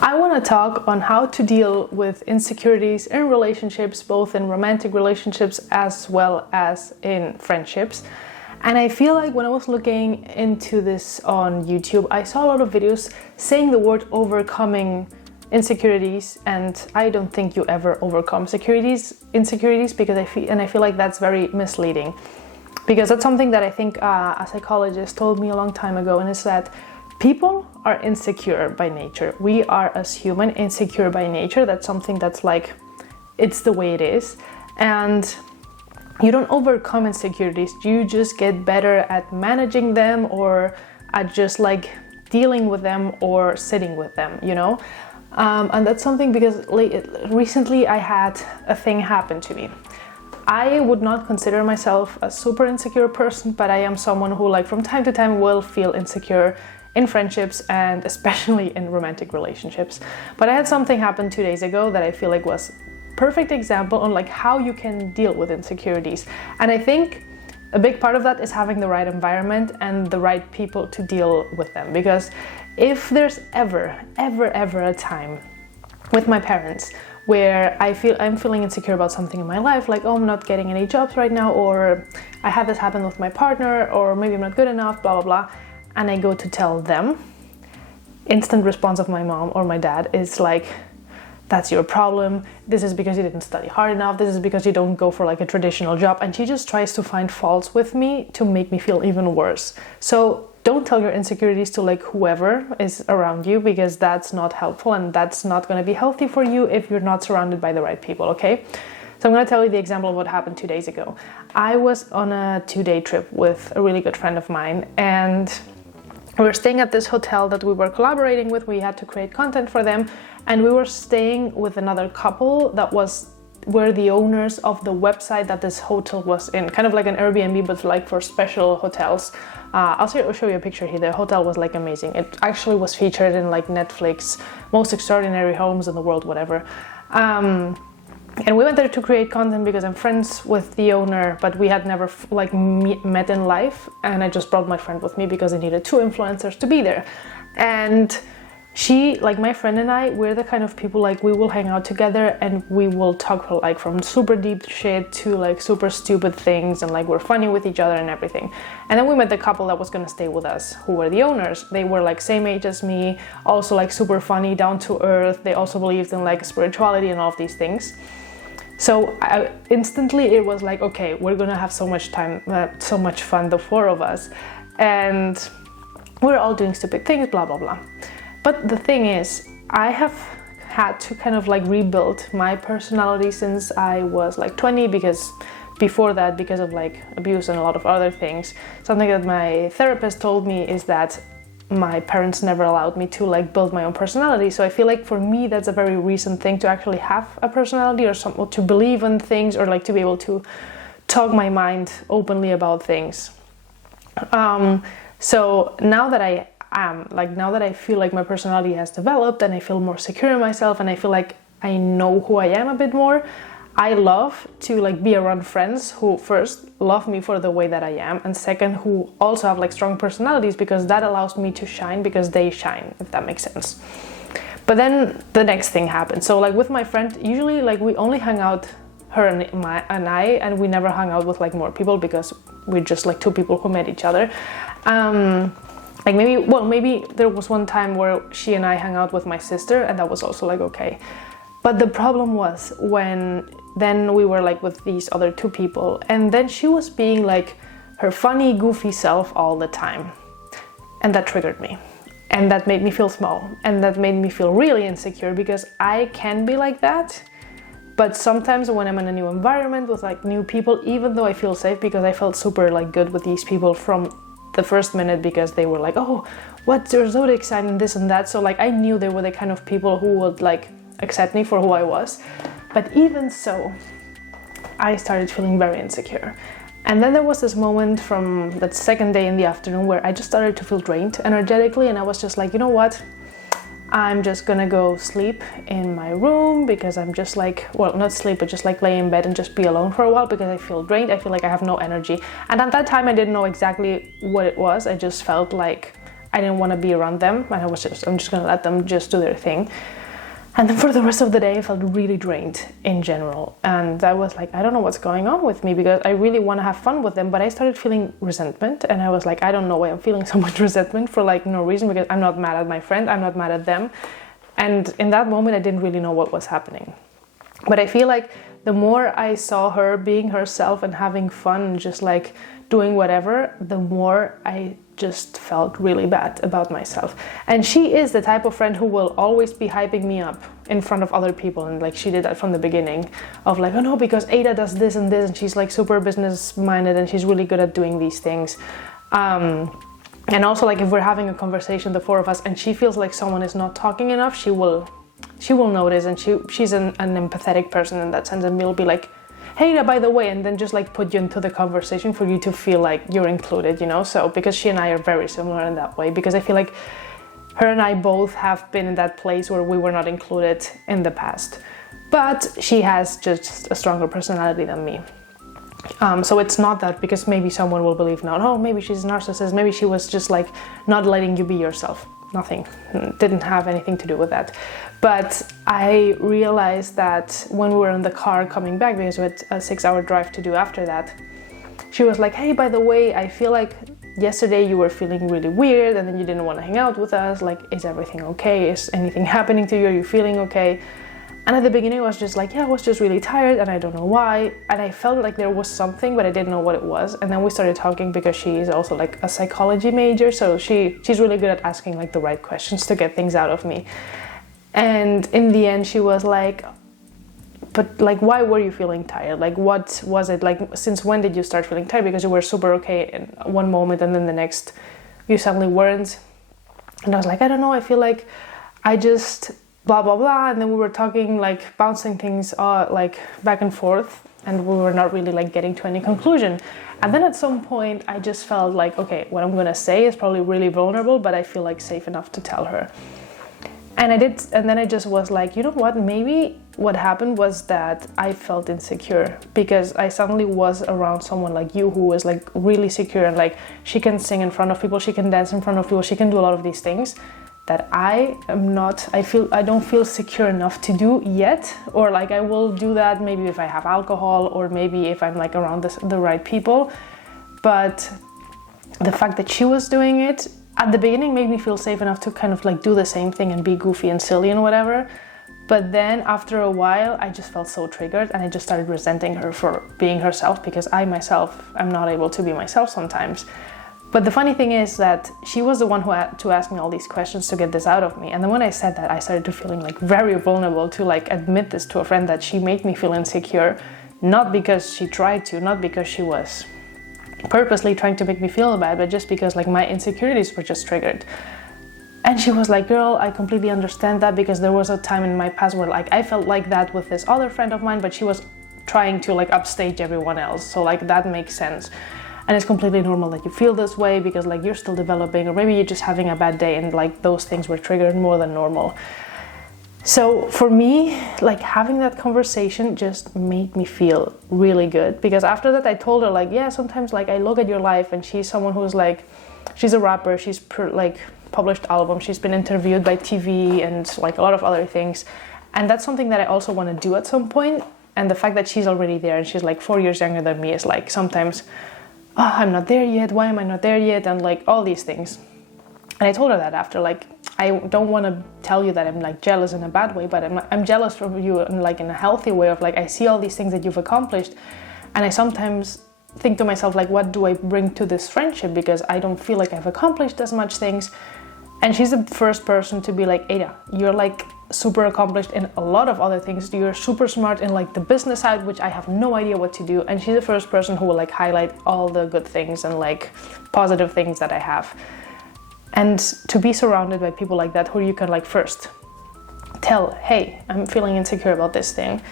I want to talk on how to deal with insecurities in relationships, both in romantic relationships as well as in friendships. And I feel like when I was looking into this on YouTube, I saw a lot of videos saying the word overcoming insecurities, and I don't think you ever overcome insecurities because I feel like that's very misleading. Because that's something that I think a psychologist told me a long time ago, and it's that people are insecure by nature. We are, as human, insecure by nature. That's something that's like, it's the way it is. And you don't overcome insecurities. You just get better at managing them, or at just like dealing with them or sitting with them, you know? And that's something because recently I had a thing happen to me. I would not consider myself a super insecure person, but I am someone who, like, from time to time will feel insecure in friendships and especially in romantic relationships. But I had something happen 2 days ago that I feel like was perfect example on like how you can deal with insecurities. And I think a big part of that is having the right environment and the right people to deal with them. Because if there's ever a time with my parents where I'm feeling insecure about something in my life, like, oh, I'm not getting any jobs right now, or I had this happen with my partner, or maybe I'm not good enough, blah blah blah, and I go to tell them, instant response of my mom or my dad is like, that's your problem, this is because you didn't study hard enough, this is because you don't go for like a traditional job. And she just tries to find faults with me to make me feel even worse. So don't tell your insecurities to like whoever is around you, because that's not helpful and that's not going to be healthy for you if you're not surrounded by the right people, okay? So I'm going to tell you the example of what happened 2 days ago. I was on a 2-day trip with a really good friend of mine, and we were staying at this hotel that we were collaborating with. We had to create content for them, and we were staying with another couple that were the owners of the website that this hotel was in, kind of like an Airbnb, but like for special hotels. I'll show you a picture here. The hotel was like amazing. It actually was featured in like Netflix, most extraordinary homes in the world, whatever. And we went there to create content because I'm friends with the owner, but we had never met in life. And I just brought my friend with me because I needed 2 influencers to be there. And she, like my friend and I, we're the kind of people like we will hang out together and we will talk like from super deep shit to like super stupid things, and like we're funny with each other and everything. And then we met the couple that was gonna stay with us, who were the owners. They were like same age as me, also like super funny, down to earth. They also believed in like spirituality and all of these things. So instantly it was like, okay, we're gonna have so much time, so much fun, the 4 of us, and we're all doing stupid things, blah blah blah. But the thing is, I have had to kind of like rebuild my personality since I was like 20, because before that, because of like abuse and a lot of other things, something that my therapist told me is that my parents never allowed me to like build my own personality. So I feel like for me that's a very recent thing to actually have a personality, or something, to believe in things, or like to be able to talk my mind openly about things. So now that I feel like my personality has developed and I feel more secure in myself and I feel like I know who I am a bit more, I love to like be around friends who first love me for the way that I am, and second, who also have like strong personalities, because that allows me to shine because they shine, if that makes sense. But then the next thing happened. So like with my friend, usually like we only hang out, her and I, and we never hung out with like more people because we're just like 2 people who met each other. Like maybe there was one time where she and I hung out with my sister, and that was also like okay. But the problem was when then we were like with these other 2 people, and then she was being like her funny, goofy self all the time. And that triggered me. And that made me feel small. And that made me feel really insecure, because I can be like that. But sometimes when I'm in a new environment with like new people, even though I feel safe, because I felt super like good with these people from the first minute, because they were like, oh, what's your zodiac sign and this and that. So like I knew they were the kind of people who would like accept me for who I was. But even so, I started feeling very insecure. And then there was this moment from that second day in the afternoon where I just started to feel drained energetically, and I was just like, you know what? I'm just gonna go sleep in my room, because I'm just like, well, not sleep, but just like lay in bed and just be alone for a while, because I feel drained. I feel like I have no energy. And at that time I didn't know exactly what it was. I just felt like I didn't want to be around them, and I'm just gonna let them just do their thing. And then for the rest of the day, I felt really drained in general. And I was like, I don't know what's going on with me, because I really want to have fun with them. But I started feeling resentment. And I was like, I don't know why I'm feeling so much resentment for like no reason, because I'm not mad at my friend. I'm not mad at them. And in that moment, I didn't really know what was happening. But I feel like the more I saw her being herself and having fun, just like doing whatever, the more I just felt really bad about myself. And she is the type of friend who will always be hyping me up in front of other people, and like she did that from the beginning of like, oh no, because Ada does this and this, and she's like super business minded and she's really good at doing these things. And also, like, if we're having a conversation, the four of us, and she feels like someone is not talking enough, she will notice, and she's an empathetic person in that sense, and will be like, hey, by the way, and then just like put you into the conversation for you to feel like you're included, you know? So because she and I are very similar in that way, because I feel like her and I both have been in that place where we were not included in the past. But she has just a stronger personality than me. So it's not that, because maybe someone will believe now, oh, maybe she's a narcissist, maybe she was just like not letting you be yourself. Nothing, didn't have anything to do with that. But I realized that when we were in the car coming back, because we had a 6-hour drive to do after that, she was like, hey, by the way, I feel like yesterday you were feeling really weird and then you didn't want to hang out with us. Like, is everything okay? Is anything happening to you? Are you feeling okay? And at the beginning I was just like, yeah, I was just really tired and I don't know why. And I felt like there was something, but I didn't know what it was. And then we started talking, because she is also like a psychology major. So she's really good at asking like the right questions to get things out of me. And in the end she was like, but like, why were you feeling tired? Like, what was it? Like, since when did you start feeling tired? Because you were super okay in one moment and then the next you suddenly weren't. And I was like, I don't know, I feel like I just blah blah blah, and then we were talking, like bouncing things like back and forth, and we were not really like getting to any conclusion. And then at some point I just felt like, okay, what I'm gonna say is probably really vulnerable, but I feel like safe enough to tell her. And I did, and then I just was like, you know what, maybe what happened was that I felt insecure, because I suddenly was around someone like you who was like really secure, and like she can sing in front of people, she can dance in front of people, she can do a lot of these things that I am not, I don't feel secure enough to do yet. Or like I will do that maybe if I have alcohol, or maybe if I'm like around the right people. But the fact that she was doing it at the beginning made me feel safe enough to kind of like do the same thing and be goofy and silly and whatever. But then after a while I just felt so triggered, and I just started resenting her for being herself, because I myself am not able to be myself sometimes. But the funny thing is that she was the one who had to ask me all these questions to get this out of me. And then when I said that, I started to feeling like very vulnerable to like admit this to a friend, that she made me feel insecure, not because she tried to, not because she was purposely trying to make me feel bad, but just because like my insecurities were just triggered. And she was like, girl, I completely understand that, because there was a time in my past where like I felt like that with this other friend of mine, but she was trying to like upstage everyone else. So like that makes sense. And it's completely normal that you feel this way, because like you're still developing, or maybe you're just having a bad day, and like those things were triggered more than normal. So for me, like having that conversation just made me feel really good, because after that I told her like, yeah, sometimes like I look at your life, and she's someone who's like, she's a rapper, she's like published albums, she's been interviewed by TV and like a lot of other things. And that's something that I also want to do at some point. And the fact that she's already there, and she's like 4 years younger than me, is like sometimes, oh, I'm not there yet, why am I not there yet, and like all these things. And I told her that after, like, I don't want to tell you that I'm like jealous in a bad way, but I'm jealous of you in like in a healthy way, of like I see all these things that you've accomplished, and I sometimes think to myself like, what do I bring to this friendship, because I don't feel like I've accomplished as much things. And she's the first person to be like, Ada, you're like super accomplished in a lot of other things. You're super smart in like the business side, which I have no idea what to do. And she's the first person who will like highlight all the good things and like positive things that I have. And to be surrounded by people like that, who you can like first tell, hey, I'm feeling insecure about this thing,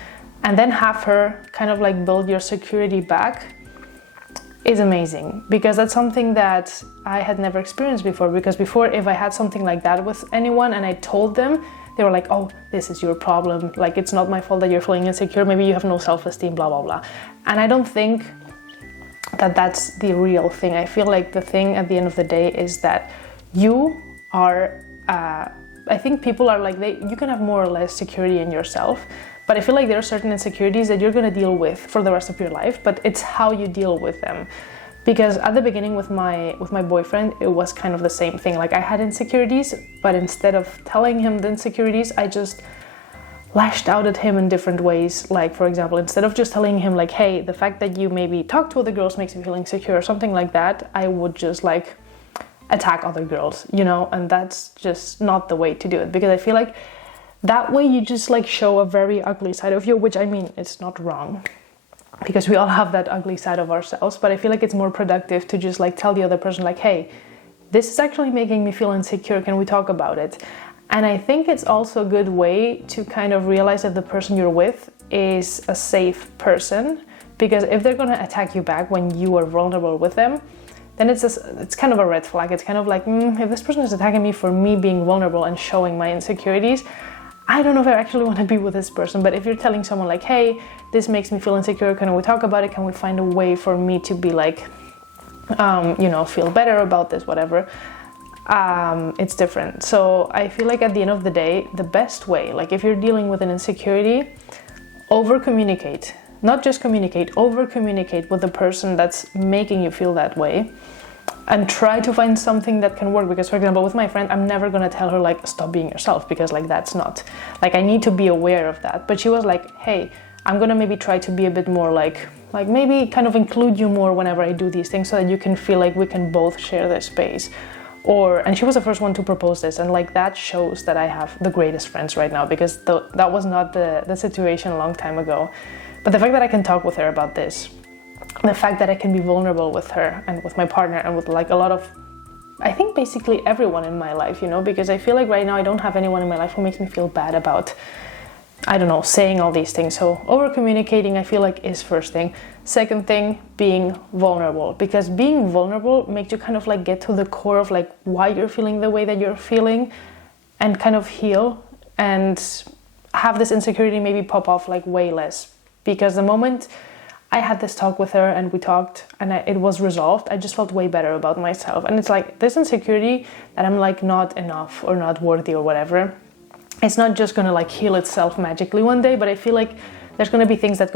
and then have her kind of like build your security back, is amazing, because that's something that I had never experienced before. Because before, if I had something like that with anyone and I told them, they were like, oh, this is your problem, like it's not my fault that you're feeling insecure, maybe you have no self-esteem, blah blah blah. And I don't think that that's the real thing. I feel like the thing at the end of the day is that you are, I think people are like, you can have more or less security in yourself, but I feel like there are certain insecurities that you're gonna deal with for the rest of your life, but it's how you deal with them. Because at the beginning with my boyfriend, it was kind of the same thing. Like, I had insecurities, but instead of telling him the insecurities, I just lashed out at him in different ways. Like, for example, instead of just telling him like, hey, the fact that you maybe talk to other girls makes me feel insecure or something like that, I would just like attack other girls, you know, and that's just not the way to do it, because I feel like that way you just like show a very ugly side of you, which, I mean, it's not wrong, because we all have that ugly side of ourselves, but I feel like it's more productive to just like tell the other person like, hey, this is actually making me feel insecure, can we talk about it? And I think it's also a good way to kind of realize if the person you're with is a safe person, because if they're gonna attack you back when you are vulnerable with them, then it's kind of a red flag. It's kind of like, if this person is attacking me for me being vulnerable and showing my insecurities, I don't know if I actually want to be with this person. But if you're telling someone like, hey, this makes me feel insecure, can we talk about it? Can we find a way for me to be like, feel better about this, whatever. It's different. So I feel like at the end of the day, the best way, like if you're dealing with an insecurity, over communicate. Not just communicate, over communicate with the person that's making you feel that way, and try to find something that can work. Because, for example, with my friend, I'm never gonna tell her like, stop being yourself, because like that's not, like, I need to be aware of that. But she was like, hey, I'm gonna maybe try to be a bit more like maybe kind of include you more whenever I do these things, so that you can feel like we can both share this space. And she was the first one to propose this, and like that shows that I have the greatest friends right now, because that was not the situation a long time ago. But the fact that I can talk with her about this, the fact that I can be vulnerable with her and with my partner and with like a lot of, I think basically everyone in my life, you know, because I feel like right now I don't have anyone in my life who makes me feel bad about, I don't know, saying all these things. So over communicating, I feel like, is first thing. Second thing, being vulnerable, because being vulnerable makes you kind of like get to the core of like why you're feeling the way that you're feeling, and kind of heal and have this insecurity maybe pop off like way less. Because the moment I had this talk with her and we talked and it was resolved, I just felt way better about myself. And it's like this insecurity that I'm like not enough or not worthy or whatever, it's not just gonna like heal itself magically one day, but I feel like there's gonna be things that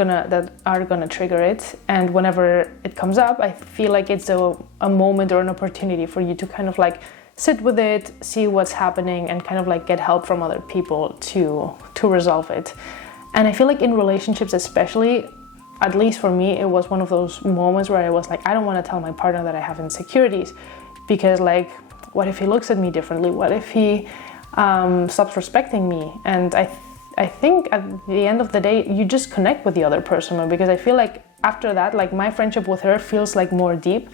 are gonna trigger it. And whenever it comes up, I feel like it's a moment or an opportunity for you to kind of like sit with it, see what's happening, and kind of like get help from other people to resolve it. And I feel like in relationships especially, at least for me, it was one of those moments where I was like, I don't want to tell my partner that I have insecurities, because like, what if he looks at me differently? What if he stops respecting me? And I think at the end of the day, you just connect with the other person, because I feel like after that, like my friendship with her feels like more deep.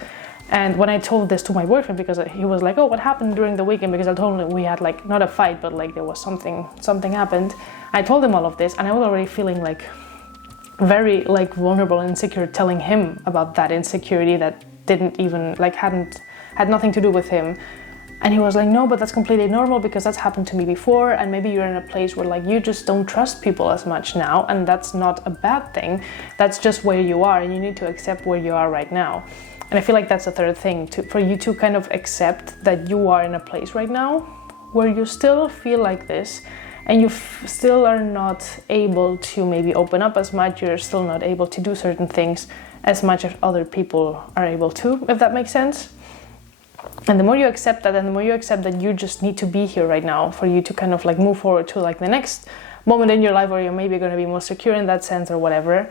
And when I told this to my boyfriend, because he was like, oh, what happened during the weekend? Because I told him we had like, not a fight, but like there was something happened. I told him all of this, and I was already feeling like very like vulnerable and insecure, telling him about that insecurity that didn't even like had nothing to do with him. And he was like, no, but that's completely normal, because that's happened to me before, and maybe you're in a place where like you just don't trust people as much now, and that's not a bad thing. That's just where you are, and you need to accept where you are right now. And I feel like that's the third thing, for you to kind of accept that you are in a place right now where you still feel like this, and you still are not able to maybe open up as much, you're still not able to do certain things as much as other people are able to, if that makes sense. And the more you accept that, and the more you accept that you just need to be here right now for you to kind of like move forward to like the next moment in your life where you're maybe going to be more secure in that sense or whatever.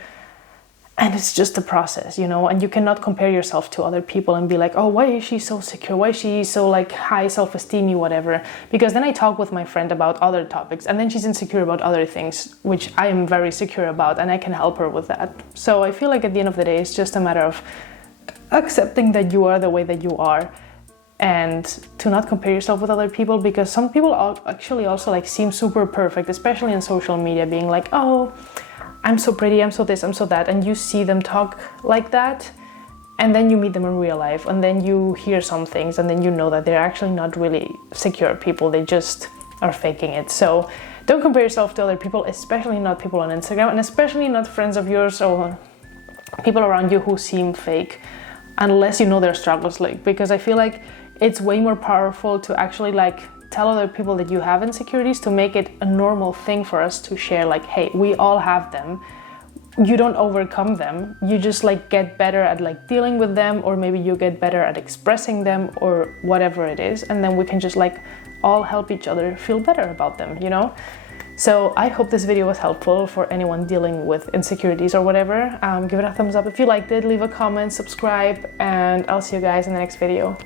And it's just a process, you know, and you cannot compare yourself to other people and be like, oh, why is she so secure? Why is she so like high self-esteem, whatever? Because then I talk with my friend about other topics, and then she's insecure about other things, which I am very secure about, and I can help her with that. So I feel like at the end of the day, it's just a matter of accepting that you are the way that you are, and to not compare yourself with other people, because some people actually also like seem super perfect, especially in social media, being like, oh, I'm so pretty, I'm so this, I'm so that, and you see them talk like that, and then you meet them in real life, and then you hear some things, and then you know that they're actually not really secure people, they just are faking it. So don't compare yourself to other people, especially not people on Instagram, and especially not friends of yours or people around you who seem fake, unless you know their struggles, like, because I feel like it's way more powerful to actually like tell other people that you have insecurities, to make it a normal thing for us to share, like, hey, we all have them. You don't overcome them, you just like get better at like dealing with them, or maybe you get better at expressing them, or whatever it is, and then we can just like all help each other feel better about them, you know? So I hope this video was helpful for anyone dealing with insecurities or whatever. Give it a thumbs up if you liked it, leave a comment, subscribe, and I'll see you guys in the next video.